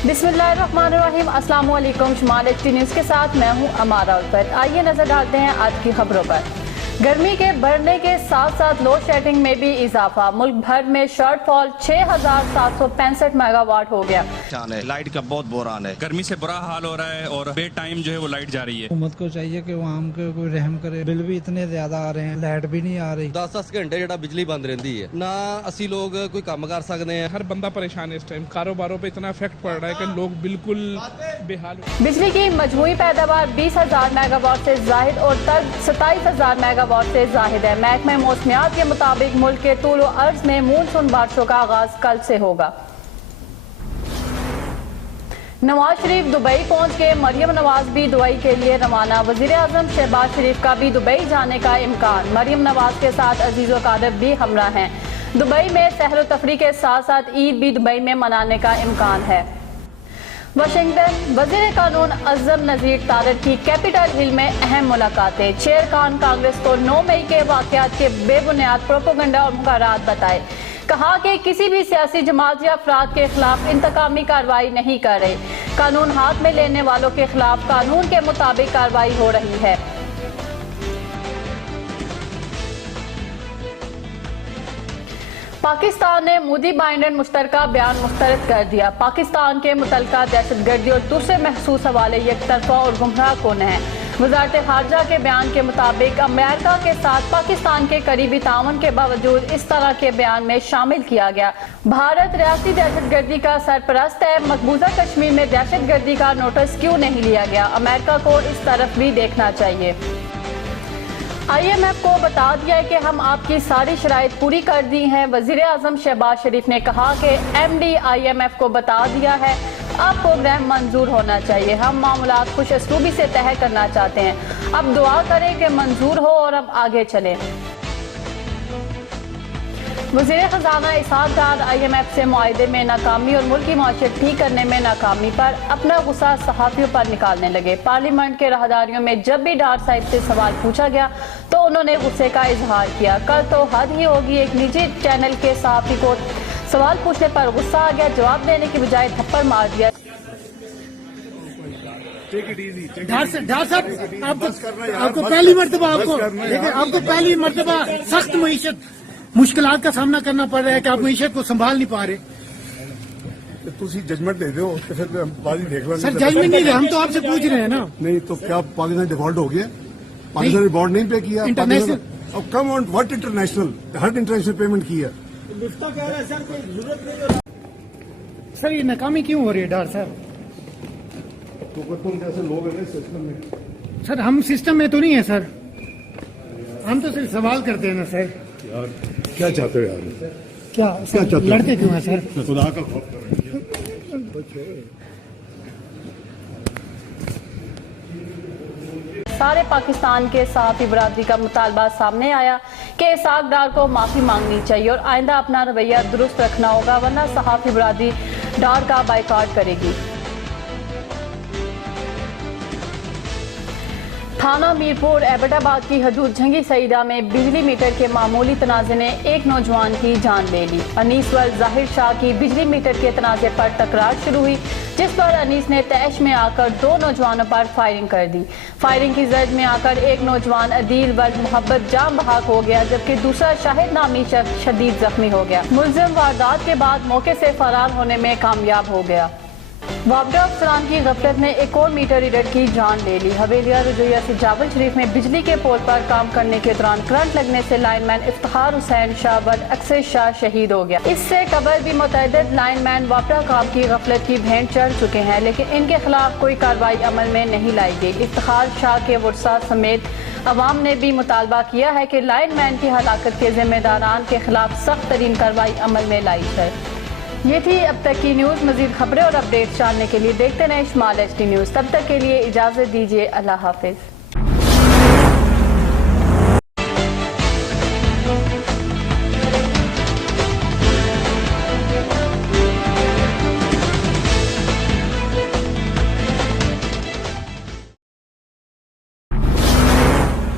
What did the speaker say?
बिस्मिल्लाहिर्रहमानिर्रहीम, अस्सलाम वालेकुम। शुमाल एचटी न्यूज़ के साथ मैं हूं अमारा उल्फत। आइए नजर डालते हैं आज की खबरों पर। गर्मी के बढ़ने के साथ साथ लोड शेडिंग में भी इजाफा। मुल्क भर में शॉर्टफॉल 6,765 मेगावाट हो गया। लाइट का बहुत बुरान है, गर्मी से बुरा हाल हो रहा है और बे टाइम जो है वो लाइट जा रही है। हुकूमत को चाहिए कि वो आम को कोई रहम करे। बिल भी इतने ज्यादा आ रहे हैं, लाइट भी नहीं आ रही। 10-10 घंटे जो बिजली बंद रहती है ना, असी लोग कोई काम कर सकते हैं। हर बंदा परेशान है इस टाइम। कारोबारों पे इतना इफेक्ट पड़ रहा है कि लोग बिल्कुल बेहाल। बिजली की मजमूई पैदावार 20,000 मेगावाट से जाहिद और तक 27,000 मेगावाट से जाहिद है। महकमे मौसमियात के मुताबिक मुल्क के तूल और अर्ज में मानसून बारिशों का आगाज कल से होगा। नवाज शरीफ दुबई पहुंच के मरियम नवाज भी दुबई के लिए रवाना। वजीर आजम शहबाज शरीफ का भी दुबई जाने का इम्कान। मरियम नवाज के साथ अजीज व कादर भी हमरा हैं। दुबई में सहर तफरी के साथ साथ ईद भी दुबई में मनाने का इम्कान है। वाशिंगटन, वजीर कानून अज़म नज़ीर तारिक की कैपिटल हिल में अहम मुलाकातें। चेयर खान कांग्रेस को 9 मई के वाकयात के बेबुनियाद प्रोपेगेंडा और मुकारात बताए। कहा कि किसी भी सियासी जमात या अफराद के खिलाफ इंतकामी कार्रवाई नहीं कर रहे। कानून हाथ में लेने वालों के खिलाफ कानून के मुताबिक कार्रवाई हो रही है। पाकिस्तान ने मोदी बाइडेन मुश्तरका बयान मुस्तरद कर दिया। पाकिस्तान के मुतल्लिका दहशतगर्दी और दूसरे महसूस हवाले एक तरफा और गुमराह कौन है। वजारत खारजा के बयान के मुताबिक अमेरिका के साथ पाकिस्तान के करीबी ताउन के बावजूद इस तरह के बयान में शामिल किया गया। भारत रियासती दहशतगर्दी का सरपरस्त है। मकबूजा कश्मीर में दहशतगर्दी का नोटिस क्यों नहीं लिया गया? अमेरिका को इस तरफ भी देखना चाहिए। IMF को बता दिया है कि हम आपकी सारी शराइत पूरी कर दी हैं। वजीर आजम शहबाज शरीफ ने कहा कि MD IMF को बता दिया है अब प्रोग्राम मंजूर होना चाहिए। हम मामलात खुश असलूबी से तय करना चाहते हैं। अब दुआ करें कि मंजूर हो और अब आगे चलें। वज़ीर ख़ज़ाना इसहाक़ डार IMF से मुआहदे में नाकामी और मुल्क की मईशत ठीक करने में नाकामी पर अपना गुस्सा सहाफ़ियों पर निकालने लगे। पार्लियामेंट के राहदारियों में जब भी डार साहिब से सवाल पूछा गया तो उन्होंने गुस्से का इजहार किया। कल तो हद ही होगी, एक निजी चैनल के सहाफ़ी को सवाल पूछने पर गुस्सा आ गया, जवाब देने की बजाय थप्पड़ मार दिया। डार साहब आपको पहली मर्तबा सख्त मईशत मुश्किलात का सामना करना पड़ रहा है कि आप मईशत को संभाल नहीं पा रहे। जजमेंट दे दो तो फिर बाजी देख लो। सर जजमेंट नहीं, हम तो आपसे पूछ रहे हैं ना। नहीं तो क्या पाकिस्तान डिफॉल्ट हो गया? पाकिस्तान ने बॉन्ड नहीं पे किया इंटरनेशनल। अब come on what international, her international payment किया। सर ये नाकामी क्यों हो रही है डार साहब? तो तुम जैसे लोग हैं सिस्टम में। सर हम सिस्टम में तो नहीं है सर, हम तो सिर्फ सवाल करते हैं ना सर। यार क्या चाहते हो यार? क्या चाहते हो? लड़के क्यों हैं सर? खुदा का खौफ कर रही है। सारे पाकिस्तान के सहाफ़ी बरादरी का मुतालबा सामने आया कि इसहाक़ डार को माफ़ी मांगनी चाहिए और आइंदा अपना रवैया दुरुस्त रखना होगा, वरना सहाफ़ी बरादरी डार का बाइकआउट करेगी। थाना मीरपुर एबटाबाद की हदूद झंगी सईदा में बिजली मीटर के मामूली तनाज़े ने एक नौजवान की जान ले ली। अनीस व जाहिर शाह की बिजली मीटर के तनाज़े पर तकरार शुरू हुई, जिस पर अनीस ने तैश में आकर 2 नौजवानों पर फायरिंग कर दी। फायरिंग की जद में आकर एक नौजवान अदील व मोहब्बत जाम बहाक हो गया, जबकि दूसरा शाहिद नामी शख्स शदीद जख्मी हो गया। मुलजिम वारदात के बाद मौके से फरार होने में कामयाब हो गया। वापडा अफसरान की गफलत ने एक और मीटर रीडर की जान ले ली। हवेलिया रजोया से जावल शरीफ में बिजली के पोल पर काम करने के दौरान करंट लगने से लाइनमैन इफ्तिखार हुसैन शाह व अक्सर शाह शहीद हो गया। इससे कबल भी मुतअद्दिद लाइनमैन वापडा काम की गफलत की भेंट चढ़ चुके हैं, लेकिन इनके खिलाफ कोई कार्रवाई अमल में नहीं लाई गई। इफ्तिखार शाह के वर्सा समेत अवाम ने भी मुतालबा किया है कि लाइनमैन की हलाकत के जिम्मेदारान के खिलाफ सख्त तरीन कार्रवाई अमल में लाई जाए। ये थी अब तक की न्यूज़। मज़ीद खबरें और अपडेट्स जानने के लिए देखते रहें शुमाल एचटी न्यूज़। तब तक के लिए इजाज़त दीजिए। अल्लाह हाफिज़।